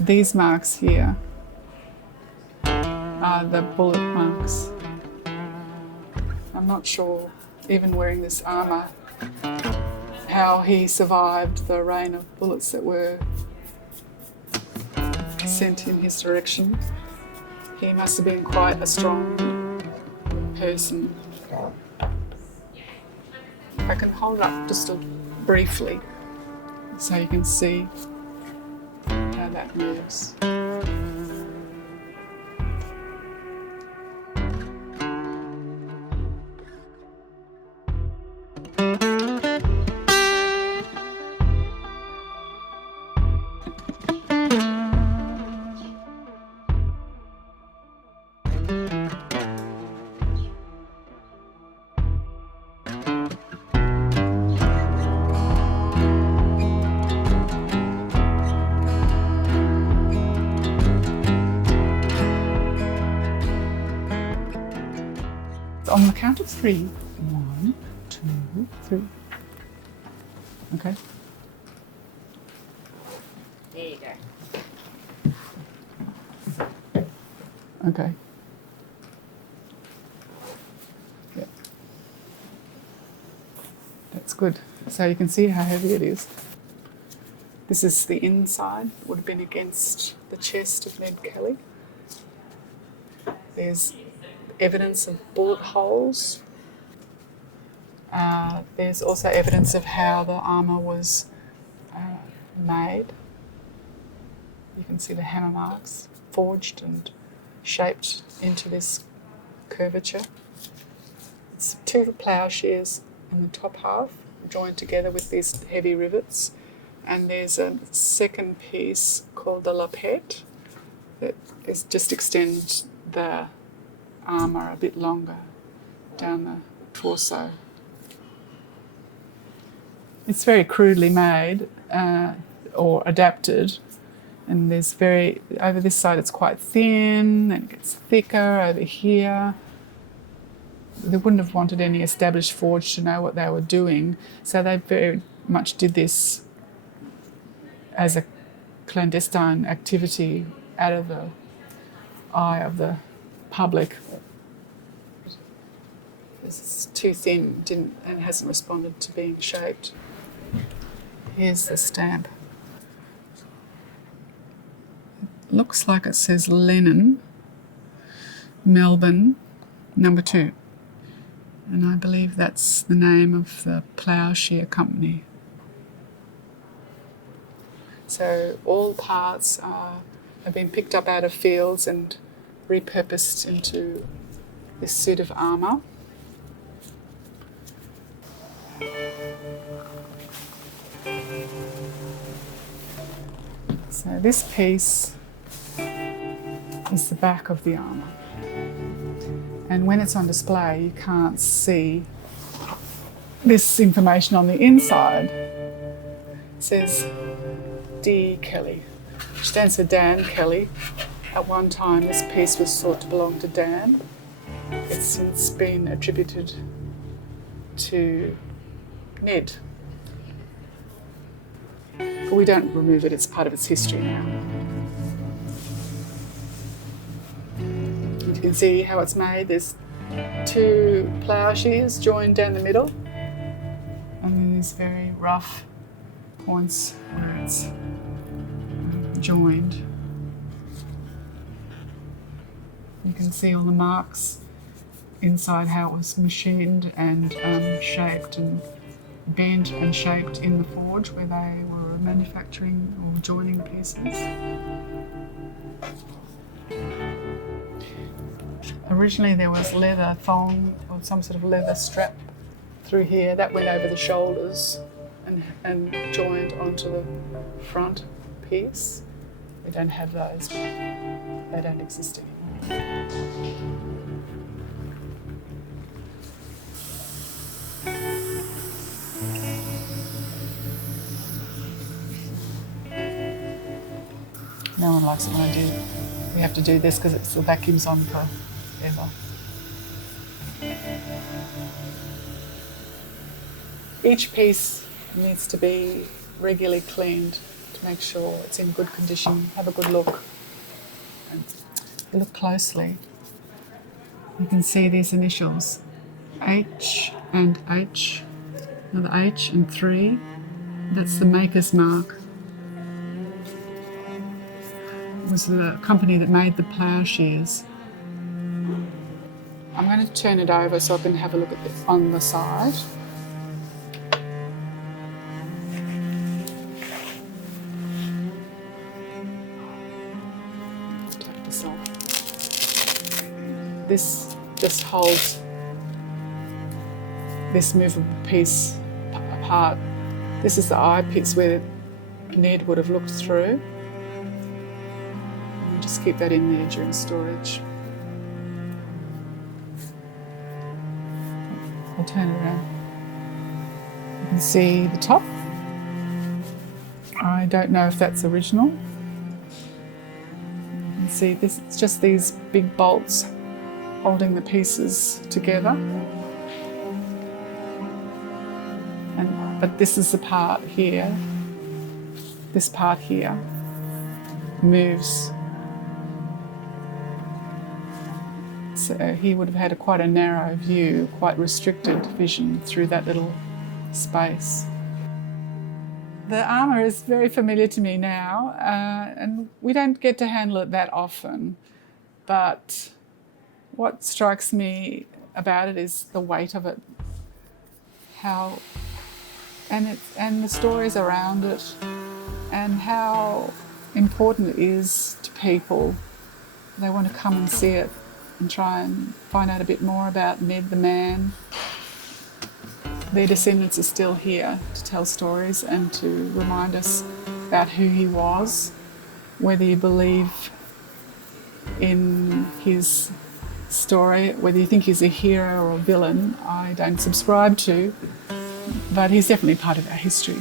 These marks here are the bullet marks. I'm not sure, even wearing this armour, how he survived the rain of bullets that were sent in his direction. He must have been quite a strong person. I can hold it up just briefly so you can see how that moves. On the count of 3. 1, 2, 3. Okay. There you go. Okay. Yeah. That's good. So you can see how heavy it is. This is the inside. Would have been against the chest of Ned Kelly. There's evidence of bullet holes. There's also evidence of how the armour was made. You can see the hammer marks forged and shaped into this curvature. It's 2 plough shears in the top half, joined together with these heavy rivets. And there's a second piece called the lappet that is just extends the armour a bit longer down the torso. It's very crudely made or adapted, and there's over this side it's quite thin and it gets thicker over here. They wouldn't have wanted any established forge to know what they were doing, so they very much did this as a clandestine activity out of the eye of the public. It's too thin and hasn't responded to being shaped. Here's the stamp. It looks like it says Lennon, Melbourne, number 2. And I believe that's the name of the ploughshare company. So all parts have been picked up out of fields and repurposed into this suit of armour. So this piece is the back of the armour. And when it's on display, you can't see this information on the inside. It says D. Kelly, which stands for Dan Kelly. At one time, this piece was thought to belong to Dan. It's since been attributed to Ned. But we don't remove it, it's part of its history now. And you can see how it's made. There's 2 plough shears joined down the middle, and then these very rough points where it's joined. You can see all the marks inside, how it was machined and shaped and bent and shaped in the forge where they were manufacturing or joining the pieces. Originally there was leather thong or some sort of leather strap through here that went over the shoulders and joined onto the front piece. We don't have those. They don't exist anymore. No one likes it when I do. We have to do this because the vacuum's on forever. Each piece needs to be regularly cleaned to make sure it's in good condition. Have a good look. And if you look closely, you can see these initials, H and H, another H and 3. That's the maker's mark. It was the company that made the plough shears. I'm going to turn it over so I can have a look at it on the side. Take this off. This just holds this movable piece apart. This is the eye pits where Ned would have looked through. And just keep that in there during storage. I'll turn it around. You can see the top. I don't know if that's original. You can see this, it's just these big bolts holding the pieces together. But this is the part here. This part here moves. So he would have had quite a narrow view, quite restricted vision through that little space. The armour is very familiar to me now, and we don't get to handle it that often. But what strikes me about it is the weight of it, and the stories around it, and how important it is to people. They want to come and see it and try and find out a bit more about Ned the man. Their descendants are still here to tell stories and to remind us about who he was. Whether you believe in his story, whether you think he's a hero or a villain, I don't subscribe to. But he's definitely part of our history.